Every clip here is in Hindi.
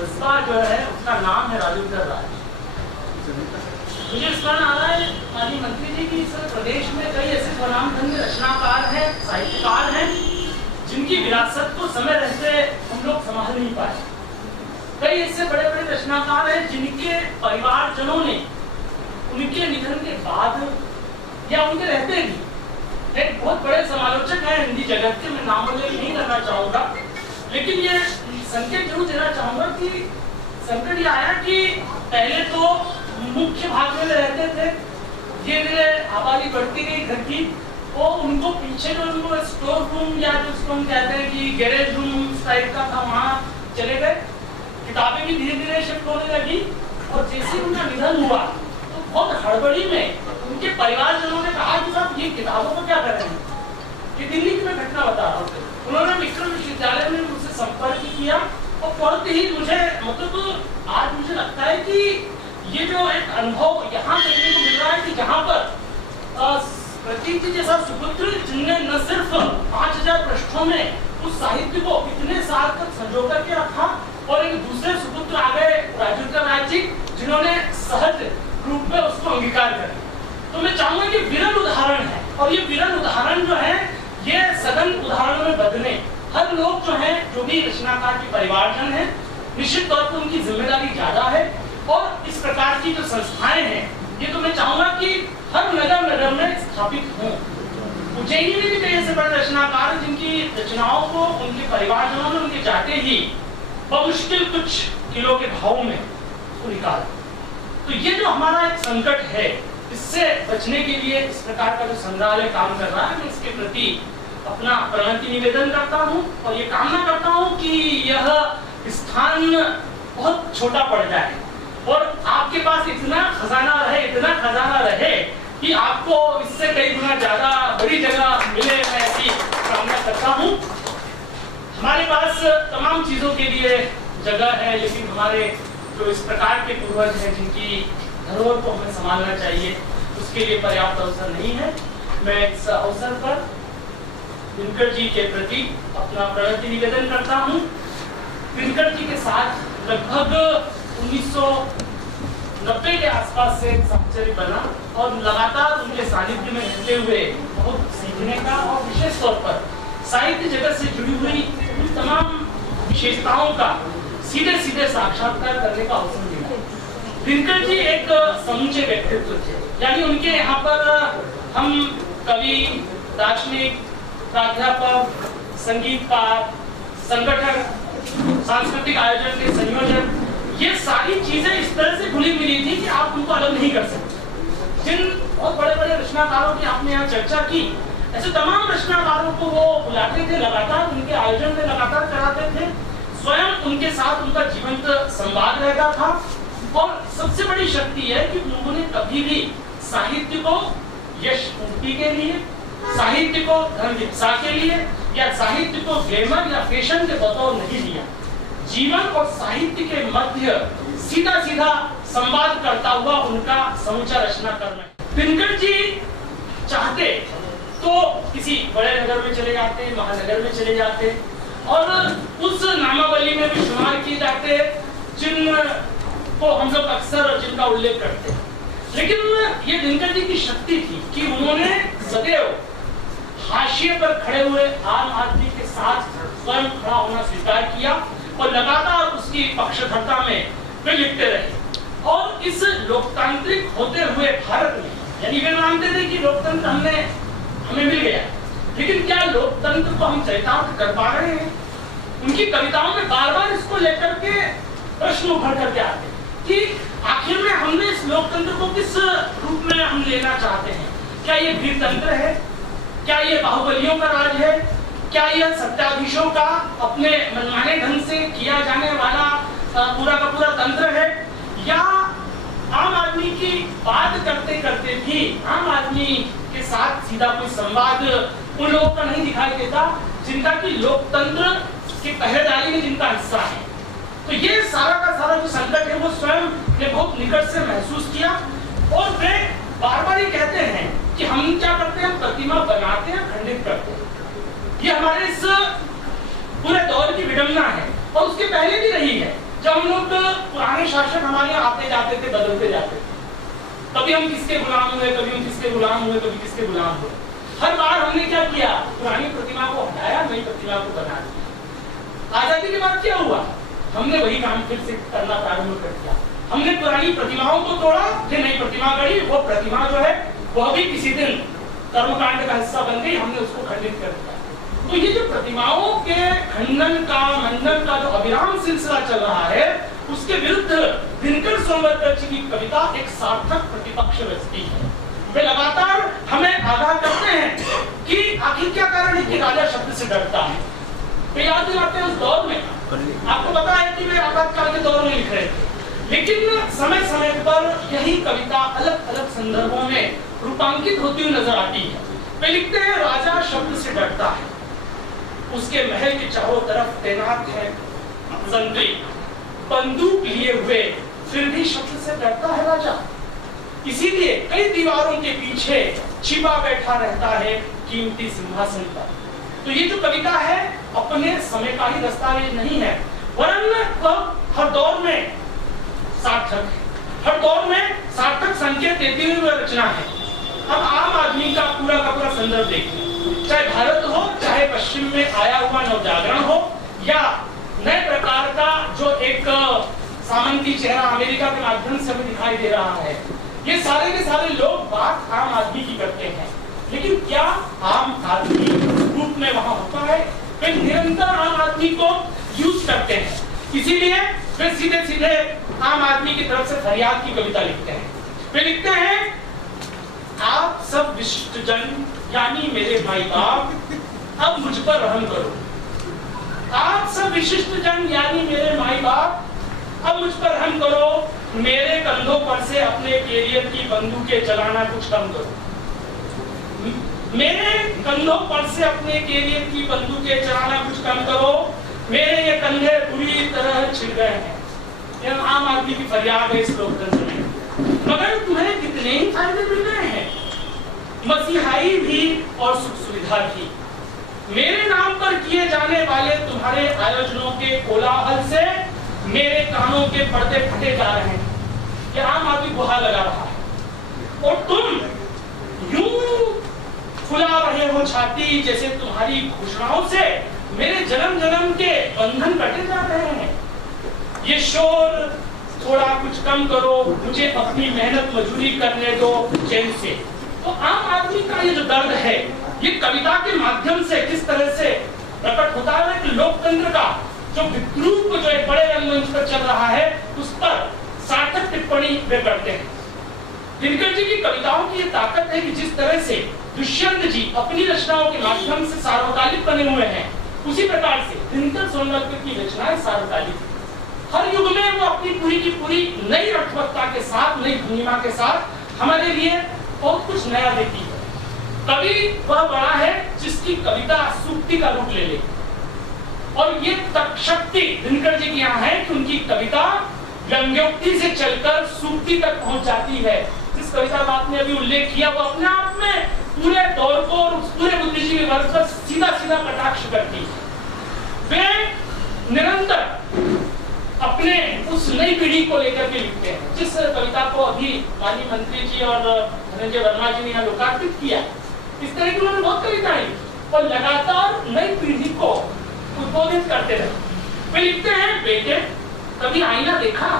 जज्बा जो है उसका नाम है राजेंद्र राज। मुझे स्मरण आ रहा है माननीय मंत्री जी की इस प्रदेश में कई ऐसे स्वनामधन्य रचनाकार हैं, साहित्यकार हैं जिनकी विरासत को समय रहते हम लोग संभाल नहीं पाए। कई ऐसे बड़े बड़े रचनाकार हैं जिनके परिवारजनों ने उनके निधन के बाद या उनके रहते भी, एक बहुत बड़े समालोचक हैं हिंदी जगत के, मैं नाम उल्लेख नहीं करना चाहूंगा, लेकिन ये संकेत जरूर देना चाहूंगा कि संकट ये आया कि पहले तो मुख्य भाग में रहते थे, धीरे आबादी बढ़ती गई घर की, और उनको पीछे जो उनको स्टोर रूम या जिसको हम कहते हैं कि गैरेज रूम टाइप का था, वहाँ चले गए। किताबें भी धीरे धीरे शिफ्ट होने लगी, और जैसे उनका निधन हुआ तो बहुत हड़बड़ी में उनके परिवारजनों ने कहा कि साहब ये किताबों को क्या कर रहे हैं। ये दिल्ली की मैं घटना बता रहा हूँ। उन्होंने विक्रम विश्वविद्यालय में मुझसे संपर्क किया, और बहुत ही मुझे मतलब आज मुझे लगता है कि ये जो एक अनुभव यहाँ देखने को मिल रहा है कि जहाँ पर प्रतीक जी जैसा सुपुत्र जिनने न सिर्फ 5000 पृष्ठों में उस साहित्य को इतने साल तक संजो करके रखा, और एक दूसरे सुपुत्र आ गए राजेंद्र राज जी जिन्होंने सहज रूप में उसको अंगीकार कर लिया। तो मैं चाहूंगा कि विरल उदाहरण है, और ये विरल उदाहरण जो है ये सघन उदाहरणों में बदले। हर लोग जो है, जो भी रचनाकार के परिवारजन है, निश्चित तौर पर उनकी जिम्मेदारी ज्यादा है, और इस प्रकार की जो संस्थाएं हैं ये तो मैं चाहूंगा कि हर नगर में स्थापित हों। उज्जैनी में भी कई ऐसे बड़े रचनाकार जिनकी रचनाओं को उनके परिवारजनों ने उनके जाते ही बमुश्किल कुछ किलो के भाव में निकाला। तो ये जो हमारा एक संकट है, इससे बचने के लिए इस प्रकार का जो संग्रहालय काम कर रहा है, मैं इसके प्रति अपना प्रणति निवेदन करता हूँ, और ये कामना करता हूँ कि यह स्थान बहुत छोटा पड़ जाए और आपके पास इतना खजाना रहे कि आपको इससे कई गुना ज्यादा बड़ी जगह मिले। मैं ऐसी कामना करता हूँ। हमारे पास तमाम चीजों के लिए जगह है, लेकिन हमारे जो इस प्रकार के पूर्वज हैं जिनकी धरोहर को हमें संभालना चाहिए, उसके लिए पर्याप्त अवसर नहीं है। मैं इस अवसर पर दिनकर जी के प्रति अपना प्रणति निवेदन करता हूँ। दिनकर जी के साथ लगभग 1990 के आसपास से साहचर्य बना, और लगातार उनके सानिध्य में रहते हुए बहुत सीखने का, और विशेष तौर पर साहित्य जगत से जुड़ी हुई उन तमाम विशेषताओं का सीधे सीधे साक्षात्कार करने का अवसर मिला। दिनकर जी एक समूचे व्यक्तित्व थे, यानी उनके यहाँ पर हम कवि, दार्शनिक, प्राध्यापक, संगीतकार, संगठक, सांस्कृतिक आयोजन के संयोजक, ये सारी चीजें इस तरह से घुली मिली थी कि आप उनको अलग नहीं कर सकते। जिन बहुत बड़े बड़े रचनाकारों की आपने यहाँ चर्चा की, ऐसे तमाम रचनाकारों को वो बुलाते थे, लगातार उनके आयोजन में लगातार कराते थे, स्वयं उनके साथ उनका जीवंत संवाद रहता था। और सबसे बड़ी शक्ति है कि उन्होंने कभी भी साहित्य को यश पूर्ति के लिए, साहित्य को धन वित्सा के लिए, या साहित्य को ग्लैमर या फैशन के बतौर नहीं लिया। जीवन और साहित्य के मध्य सीधा सीधा संवाद करता हुआ उनका समूचा रचना करना। दिनकर जी चाहते तो किसी बड़े नगर में चले जाते, महानगर में चले जाते, और उस नामावली में भी शुमार किए जाते जिन को हम लोग अक्सर जिनका उल्लेख करते हैं। लेकिन ये दिनकर जी की शक्ति थी कि उन्होंने सदैव हाशिए पर खड़े हुए आम आदमी के साथ स्वयं खड़ा होना स्वीकार किया, और लगातार उसकी पक्षधरता में वे लिखते रहे। और इस लोकतांत्रिक होते हुए भारत में, यानी वे मानते थे कि लोकतंत्र हमें मिल गया, लेकिन क्या लोकतंत्र को हम चरितार्थ कर पा रहे हैं? उनकी कविताओं में बार बार इसको लेकर के प्रश्न उभर करके आते कि आखिर में हमने इस लोकतंत्र को किस रूप में हम लेना चाहते हैं। क्या ये भीरतंत्र है? क्या ये बाहुबलियों का राज है? क्या यह सत्ताधीशों का अपने मनमाने ढंग से किया जाने वाला पूरा का पूरा तंत्र है? या आम आदमी की बात करते करते भी आम आदमी के साथ सीधा कोई संवाद उन लोगों का नहीं दिखाई देता जिनका कि लोकतंत्र की पहरेदारी में जिनका हिस्सा है? तो ये सारा का सारा जो संकट है वो स्वयं ने बहुत निकट से महसूस किया, और वे बार बार ये कहते हैं कि हम क्या करते हैं, प्रतिमा बनाते हैं, खंडित करते हैं। ये हमारे इस पूरे दौर की विडंबना है, और उसके पहले भी रही है। जब हम लोग पुराने शासक हमारे यहाँ आते जाते थे, बदलते जाते थे, कभी हम किसके गुलाम हुए, कभी हम किसके गुलाम हुए, कभी किसके गुलाम हुए। हर बार हमने क्या किया, पुरानी प्रतिमा को हटाया, नई प्रतिमा को बना दिया। आजादी के बाद क्या हुआ, हमने वही काम फिर से करना प्रारंभ कर दिया। हमने पुरानी प्रतिमाओं को तोड़ा, फिर नई प्रतिमा गढ़ी। वो प्रतिमा जो है वह भी किसी दिन कर्मकांड का हिस्सा बन गई, हमने उसको खंडित कर दिया। तो ये जो प्रतिमाओं के खंडन का, मंडन का जो अविराम सिलसिला चल रहा है, उसके विरुद्ध दिनकर सोनवरकर जी की कविता एक सार्थक प्रतिपक्ष रचती है। वे लगातार हमें आगाह करते हैं कि आखिर क्या कारण है कि राजा शब्द से डरता है। वे याद दिलाते हैं उस दौर में, आपको पता है कि वे आपातकाल के दौर में लिख रहे थे, लेकिन समय समय पर यही कविता अलग अलग संदर्भों में रूपांकित होती हुई नजर आती है। वे लिखते हैं, राजा शब्द से डरता है, उसके महल के चारों तरफ तैनात है संतरी, बंदूक लिए हुए, फिर भी शब्द से डरता है राजा। इसीलिए कई दीवारों के पीछे छिपा बैठा रहता है कीमती सिंहासन पर। तो ये जो कविता है अपने समय का ही दस्तावेज नहीं है, वरन हर दौर में सार्थक है, हर दौर में सार्थक संकेत देती हुई रचना है। अब आम आदमी का पूरा संदर्भ देखिए, चाहे भारत हो, चाहे पश्चिम में आया हुआ नवजागरण हो, या नए प्रकार का जो एक सामंती चेहरा अमेरिका के माध्यम से हमें दिखाई दे रहा है, ये सारे के सारे लोग बात आम आदमी की करते हैं। लेकिन क्या आम आदमी रूप में वहां होता है? वे निरंतर आम आदमी को यूज करते हैं, इसीलिए वे सीधे सीधे आम आदमी की तरफ से फरियाद की कविता लिखते हैं। वे लिखते हैं, आप सब विशिष्ट जन यानी मेरे भाई बाप, अब मुझ पर रहम करो। आप सब विशिष्ट जन यानी मेरे माई बाप, अब मुझ पर रहम करो। मेरे कंधों पर से अपने कैरियर की बंदूकें चलाना कुछ कम करो। मेरे कंधों पर से अपने कैरियर की बंदूकें चलाना कुछ कम करो। मेरे ये कंधे पूरी तरह छिल गए हैं। यह आम आदमी की फरियाद है इस लोकतंत्र में। मगर तुम्हें कितने ही फायदे मिल रहे हैं, मसीहाई भी और सुख सुविधा भी। मेरे नाम पर किए जाने वाले तुम्हारे आयोजनों के कोलाहल से मेरे कानों के पर्दे फटे जा रहे हैं। ये आम आदमी गुहार लगा रहा है, और तुम यूं फुला रहे हो छाती जैसे तुम्हारी घोषणाओं से मेरे जन्म जन्म के बंधन कटे जा रहे हैं। ये शोर थोड़ा कुछ कम करो, मुझे अपनी मेहनत मजदूरी करने दो चैन से। तो आम आदमी का ये जो दर्द है, ये कविता के माध्यम से किस तरह से प्रकट होता है कि लोकतंत्र का जो विद्रूप जो एक बड़े रंगमंच पर चल रहा है, उस पर सार्थक टिप्पणी वे करते हैं। दिनकर जी की कविताओं की ये ताकत है कि जिस तरह से दुष्यंत जी अपनी रचनाओं के माध्यम से सार्वकालिक बने हुए हैं, उसी प्रकार से दिनकर सोनवरकर की रचनाएं सार्वकालिक। हर युग में वो अपनी पूरी की पूरी नई अर्थवत्ता के साथ, नई भूमिमा के साथ हमारे लिए बहुत कुछ नया देती है। कवि वह बड़ा है जिसकी कविता सूक्ति का रूप ले ले, और ये तक शक्ति दिनकर जी की यहाँ है कि उनकी कविता व्यंग्योक्ति से चलकर सूक्ति तक पहुंच जाती है। जिस कविता का आपने अभी उल्लेख किया, वो अपने आप में पूरे दौर को और पूरे बुद्धिजीवी वर्ग पर सीधा सीधा कटाक्ष करती है। वे निरंतर अपने उस नई पीढ़ी को लेकर के लिखते हैं। जिस कविता को अभी माननीय मंत्री जी और धनंजय वर्मा जी ने यहाँ लोकार्पित किया, इस तरह की उन्होंने बहुत कविताएं लिखी और लगातार नई पीढ़ी को उद्बोधित करते रहे। वे लिखते हैं, बेटे कभी आईना देखा?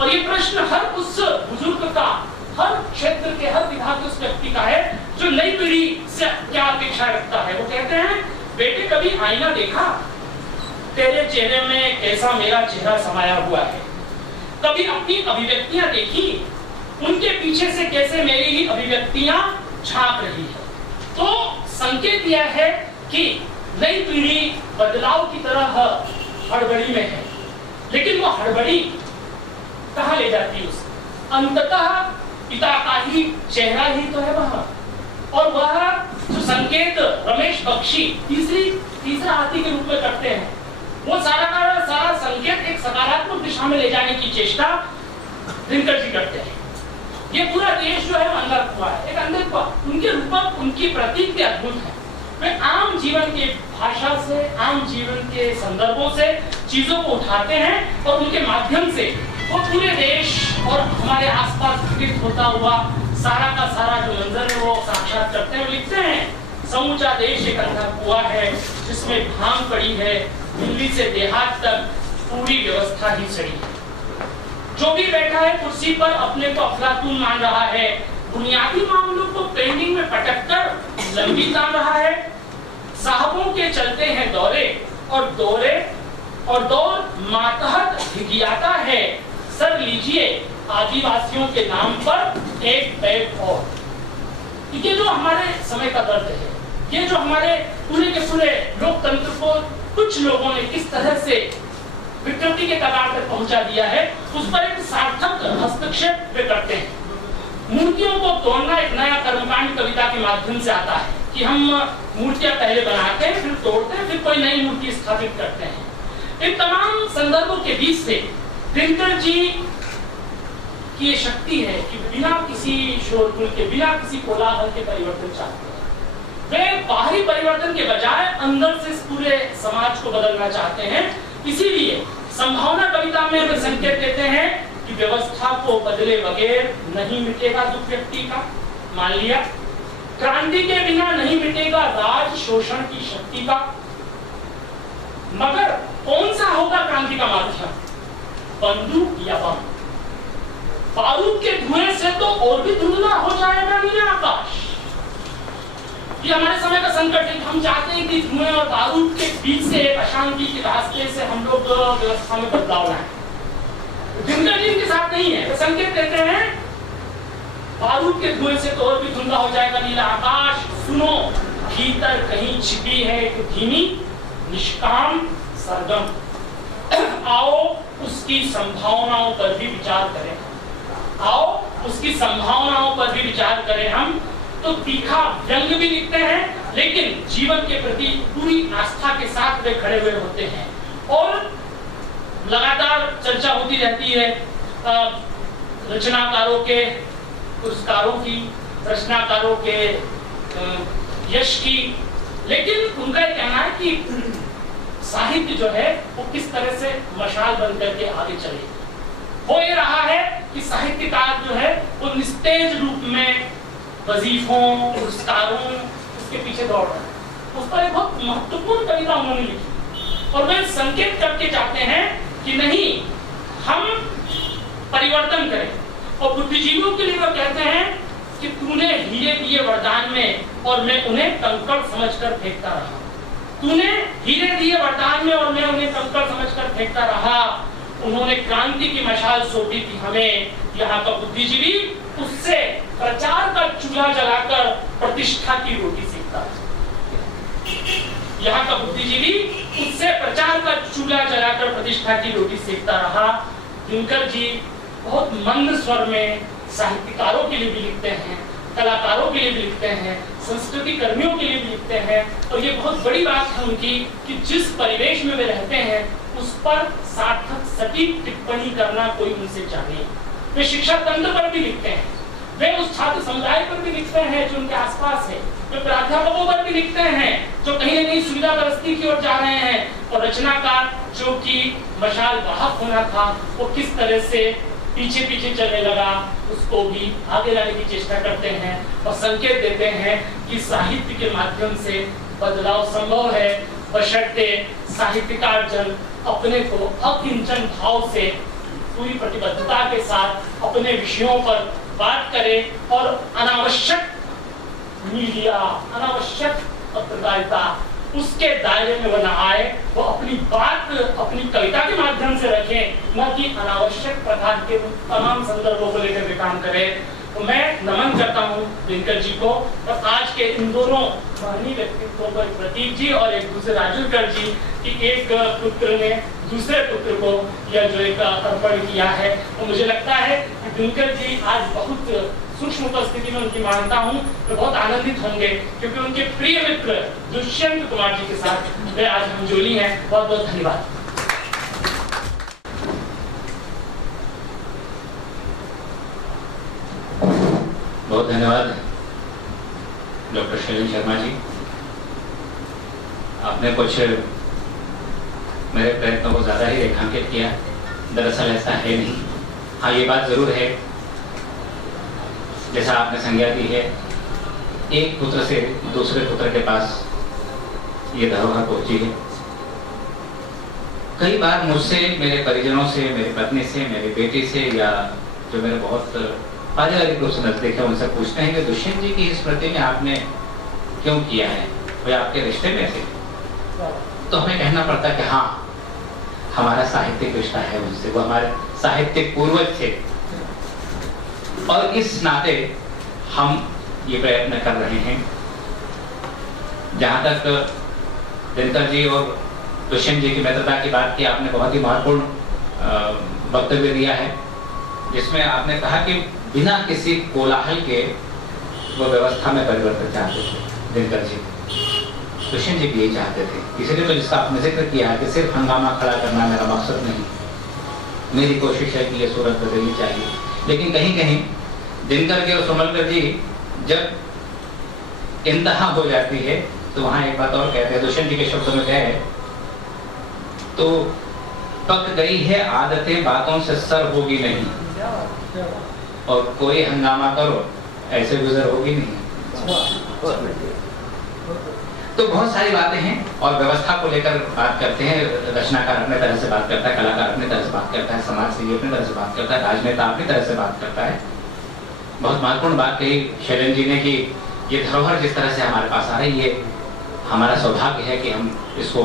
और ये प्रश्न हर उस बुजुर्ग का, हर क्षेत्र के हर विधा के उस व्यक्ति का है जो नई पीढ़ी से क्या अपेक्षा रखता है। वो कहते हैं, बेटे कभी आईना देखा? तेरे चेहरे में कैसा मेरा चेहरा समाया हुआ है। कभी अपनी अभिव्यक्तियां देखी? उनके पीछे से कैसे मेरी ही अभिव्यक्तियां झांक रही है। तो संकेत यह है कि नई पीढ़ी बदलाव की तरह हड़बड़ी में है, लेकिन वो हड़बड़ी कहाँ ले जाती है उसे? अंततः पिता का ही चेहरा ही तो है वह, और वह जो संकेत रमेश बख्शी तीसरा हाथी के रूप में करते हैं, वो सारा संकेत एक सकारात्मक दिशा में ले जाने की चेष्टा दिनकर जी करते हैं। ये पूरा देश जो है अंदर हुआ है, एक अंदर हुआ। उनके रूपक, उनकी प्रतीक भी अद्भुत है। वे आम जीवन के भाषा से, आम जीवन के संदर्भों से चीजों को उठाते हैं और उनके माध्यम से वो पूरे देश और हमारे आसपास घटित होता हुआ सारा का सारा जो मंजर है वो साक्षात करते हैं। लिखते हैं समूचा देश एक अंधा कुआं है जिसमें भांग पड़ी है, दिल्ली से देहात तक पूरी व्यवस्था ही सड़ी है। जो भी बैठा है कुर्सी पर अपने को अफलातून मान रहा है, बुनियादी मामलों को पेंडिंग में पटककर लंबी तान रहा है। साहबों के चलते हैं दौरे और दौर मातहत हिगियाता है। सर लीजिए आदिवासियों के नाम पर एक बैग और। ये जो हमारे समय का दर्द है, ये जो हमारे पूरे के पूरे लोकतंत्र को कुछ लोगों ने किस तरह से विकृति के कगार तक पहुंचा दिया है, उस पर एक सार्थक हस्तक्षेप वे करते हैं। मूर्तियों को तोड़ना एक नया कर्मकांड कविता के माध्यम से आता है कि हम मूर्तियां पहले बनाते हैं, फिर तोड़ते हैं, फिर कोई नई मूर्ति स्थापित करते हैं। इन तमाम संदर्भों के बीच से दिनकर जी की ये शक्ति है कि बिना किसी शोरगुल के, बिना किसी कोलाहल के परिवर्तन चाहते हैं। वे बाहरी परिवर्तन के बजाय अंदर से इस पूरे समाज को बदलना चाहते हैं। इसीलिए संभावना कविता में वे संकेत देते हैं कि व्यवस्था को बदले बगैर नहीं मिटेगा दुख व्यक्ति का। मान लिया क्रांति के बिना नहीं मिटेगा राज शोषण की शक्ति का। मगर कौन सा होगा क्रांति का माध्यम, बंदूक या बम? बारूद के धुएं से तो और भी धुंधला हो जाएगा नीला आकाश। ये हमारे समय का संकट है। हम चाहते हैं कि धुएं और बारूद के बीच से एक अशांति के रास्ते से हम लोग व्यवस्था में बदलाव लाएं। दिनकर जी इनके साथ नहीं है। वे संकेत देते हैं बारूद के धुएं से तो और भी धुंधला हो जाएगा नीला आकाश। सुनो भीतर कहीं छिपी है एक धीमी निष्काम सरगम। आओ उसकी संभावनाओं पर भी विचार करें। आओ उसकी संभावनाओं पर भी विचार करें। हम तो तीखा व्यंग भी लिखते हैं, लेकिन जीवन के प्रति पूरी आस्था के साथ वे खड़े हुए होते हैं। और लगातार चर्चा होती रहती है रचनाकारों के पुरस्कारों की, रचनाकारों के यश की, लेकिन उनका ये कहना है कि साहित्य जो है वो किस तरह से मशाल बन करके आगे चले। हो ये रहा है कि साहित्यकार जो है वो निस्तेज रूप में वजीफों, पुरस्कारों उसके पीछे दौड़ रहे हैं। उस पर एक बहुत महत्वपूर्ण कविता उन्होंने लिखी और वे संकेत करके जाते हैं कि नहीं, हम परिवर्तन करें। और बुद्धिजीवियों के लिए वो कहते हैं कि तूने हीरे दिए वरदान में और मैं उन्हें कंकड़ समझकर फेंकता रहा। तूने हीरे दिए वरदान में और मैं उन्हें कंकड़ समझकर फेंकता रहा। उन्होंने क्रांति की मशाल सौंपी थी हमें। यहाँ का बुद्धिजीवी उससे प्रचार का चूल्हा जलाकर प्रतिष्ठा की रोटी सेकता। यहाँ का बुद्धिजीवी उससे प्रचार का चूल्हा जलाकर प्रतिष्ठा की रोटी सेकता रहा। दिनकर जी बहुत मंद स्वर में साहित्यकारों के लिए भी लिखते हैं, कलाकारों के लिए भी लिखते हैं, संस्कृति कर्मियों के लिए भी लिखते हैं। और ये बहुत बड़ी बात है उनकी कि जिस परिवेश में वे रहते हैं उस पर सार्थक सटीक टिप्पणी करना कोई उनसे चाहे। वे शिक्षा तंत्र पर भी लिखते हैं, वे उस छात्र समुदाय पर भी लिखते हैं जो उनके आसपास है, वे प्राध्यापकों पर भी लिखते हैं जो कहीं न कहीं सुविधा परस्ती की ओर जा रहे हैं। और रचनाकार जो कि मशाल वाहक होना था वो किस तरह से पीछे पीछे चलने लगा, उसको भी आगे लाने की चेष्टा करते हैं और संकेत देते हैं कि साहित्य के माध्यम से बदलाव संभव है, बशर्ते साहित्यकार जन अपने को अकिंचन भाव से पूरी प्रतिबद्धता के साथ अपने विषयों पर बात करें और अनावश्यक मीडिया, अनावश्यक पत्रकारिता उसके दायरे में न आए। वो अपनी बात अपनी कविता के माध्यम से रखें, न कि अनावश्यक प्रकार के तमाम संदर्भों को लेकर के काम करें। तो मैं नमन करता हूँ दिनकर जी को और आज के इन दोनों महनीय व्यक्तित्वों को, प्रतीक जी और एक दूसरे राजूकर जी की एक पुत्र ने दूसरे पुत्र को यह जो एक अर्पण किया है। तो मुझे लगता है कि दिनकर जी आज बहुत सूक्ष्म उपस्थिति में उनकी मानता हूँ तो बहुत आनंदित होंगे, क्योंकि उनके प्रिय मित्र दुष्यंत कुमार जी के साथ वे आज हमजोली हैं। बहुत बहुत धन्यवाद। बहुत धन्यवाद डॉक्टर शैलेश शर्मा जी। आपने कुछ मेरे प्रयत्नों को ज़्यादा ही रेखांकित किया। दरअसल ऐसा है नहीं। हाँ, ये बात ज़रूर है, जैसा आपने संज्ञा दी है, एक पुत्र से दूसरे पुत्र के पास ये धरोहर पहुंची है। कई बार मुझसे, मेरे परिजनों से, मेरी पत्नी से, मेरी बेटी से, या जो मेरे बहुत पारिवारिक रूप से नजदीक है, उनसे पूछते हैं कि दुष्यंत जी की स्मृति में आपने क्यों किया है, वे आपके रिश्ते में थे? तो हमें कहना पड़ता है कि हाँ, हमारा साहित्यिक रिश्ता है उनसे, वो हमारे साहित्यिक पूर्वज थे, और इस नाते हम ये प्रयत्न कर रहे हैं। जहाँ तक दिनकर जी और दुष्यंत जी की मित्रता की बात की, आपने बहुत ही महत्वपूर्ण वक्तव्य दिया है, जिसमें आपने कहा कि बिना किसी कोलाहल के वो व्यवस्था में परिवर्तन चाहते थे दिनकर जी। दुष्यंत जी भी यही चाहते थे, इसीलिए तो जिसका आपने जिक्र किया है कि सिर्फ हंगामा खड़ा करना मेरा मकसद नहीं, मेरी कोशिश है कि ये सूरत बदलनी चाहिए। लेकिन कहीं कहीं दिनकर के और सुमलकर जी जब इंतहा हो जाती है तो वहाँ एक बात और कहते हैं, दुष्यंत जी के शब्दों में कहे तो पक गई है आदतें बातों से सर होगी नहीं, और कोई हंगामा करो ऐसे गुजर होगी नहीं। तो बहुत सारी बातें हैं, और व्यवस्था को लेकर बात करते हैं। रचनाकार अपने तरह से बात करता है, कलाकार अपने तरह से बात करता है, समाज सेवी अपने तरह से बात करता है, राजनेता अपनी तरह से बात करता है। बहुत महत्वपूर्ण बात कही शैलेंद्र जी ने कि ये धरोहर जिस तरह से हमारे पास आ रही है, हमारा सौभाग्य है कि हम इसको